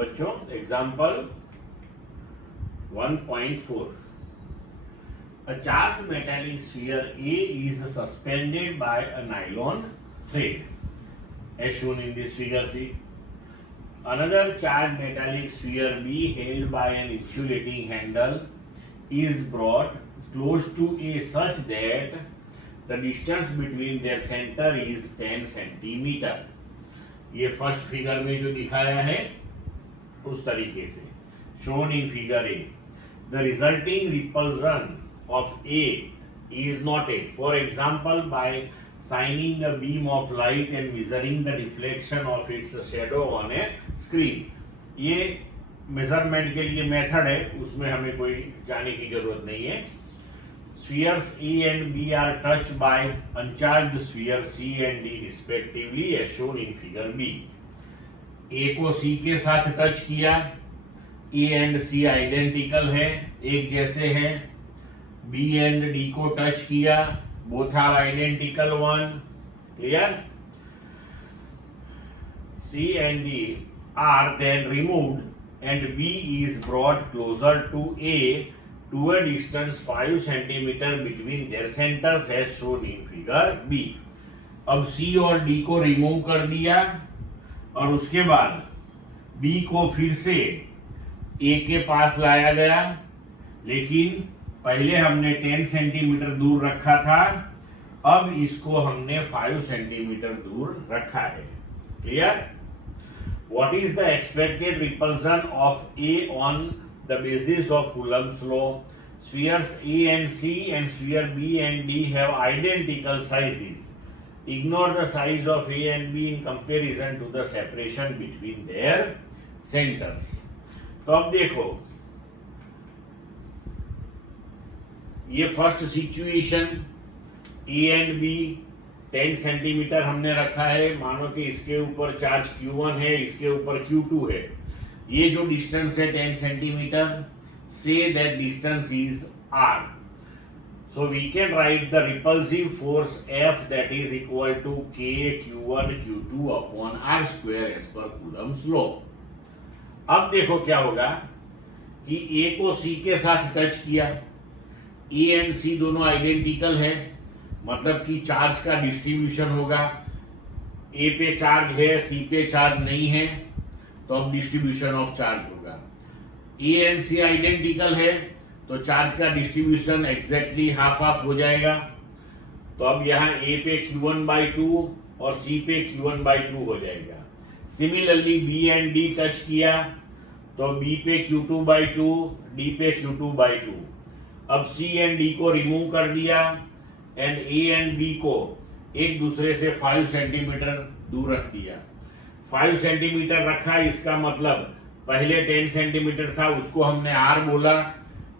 बच्चों example 1.4 A charged metallic sphere A is suspended by a nylon thread as shown in this figure C. Another charged metallic sphere B held by an insulating handle is brought close to A such that the distance between their center is 10 centimeter. ये first figure में जो दिखाया है उस तरीके से shown in figure A. The resulting repulsion of A is noted. For example, by shining a beam of light and measuring the deflection of its shadow on a screen. ये measurement के लिए मेथड है, उसमें हमें कोई जाने की जरूरत नहीं है. Spheres A and B are touched by uncharged spheres C and D respectively as shown in figure B. A को C के साथ टच किया, A एंड C आइडेंटिकल है, एक जैसे हैं. B एंड D को टच किया, both are identical one. Clear? C and D are then removed and B is brought closer to A to a distance 5 centimeter between their centers as shown in figure B. अब C और D को remove कर दिया और उसके बाद B को फिर से A के पास लाया गया, लेकिन पहले हमने 10 सेंटीमीटर दूर रखा था, अब इसको हमने 5 सेंटीमीटर दूर रखा है. Clear? What is the expected repulsion of A on the basis of Coulomb's law? Spheres A and C and sphere B and D have identical sizes. Ignore the size of A and B in comparison to the separation between their centers. तो अब देखो, ये first situation A and B 10 centimetre हमने रखा है. मानो कि इसके ऊपर चार्ज Q1 है, इसके ऊपर Q2 है. ये जो डिस्टेंस है 10 centimetre, say that distance is R. So we can write the repulsive force F that is equal to K Q1 Q2 upon R square as per Coulomb's law. अब देखो क्या होगा कि A को C के साथ touch किया, A and C दोनों आइडेंटिकल है, मतलब कि चार्ज का डिस्ट्रीब्यूशन होगा. A पे चार्ज है, C पे चार्ज नहीं है, तो अब डिस्ट्रीब्यूशन ऑफ चार्ज होगा. A एंड C आइडेंटिकल है, तो चार्ज का डिस्ट्रीब्यूशन एग्जैक्टली हाफ हाफ हो जाएगा. तो अब यहाँ A पे Q1/2 और C पे Q1/2 हो जाएगा. Similarly B and D touch किया, तो B पे Q2/2, D पे Q2/2. अब C एंड D को रिमूव कर दिया एंड A एंड B को एक दूसरे से 5 सेंटीमीटर दूर रख दिया. 5 सेंटीमीटर रखा, इसका मतलब पहले 10 सेंटीमीटर था, उसको हमने R बोला,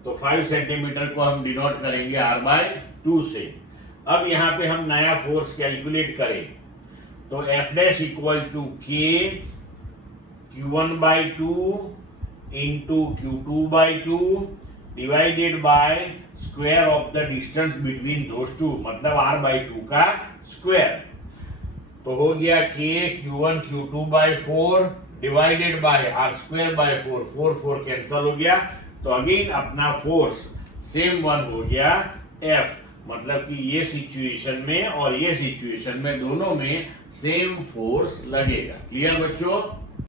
तो 5 सेंटीमीटर को हम डिनोट करेंगे R/2 से. अब यहाँ पे हम नया फोर्स कैलकुलेट करें, तो F dash equal to K Q1/2 into Q2/2 divided by square of the distance between those two, मतलब R/2 का स्क्वायर. तो हो गया K Q1 Q2/4 divided by R²/4. 4 cancel हो गया, तो अगेन अपना फोर्स सेम वन हो गया F. मतलब कि ये सिचुएशन में और ये सिचुएशन में दोनों में सेम फोर्स लगेगा. क्लियर बच्चों?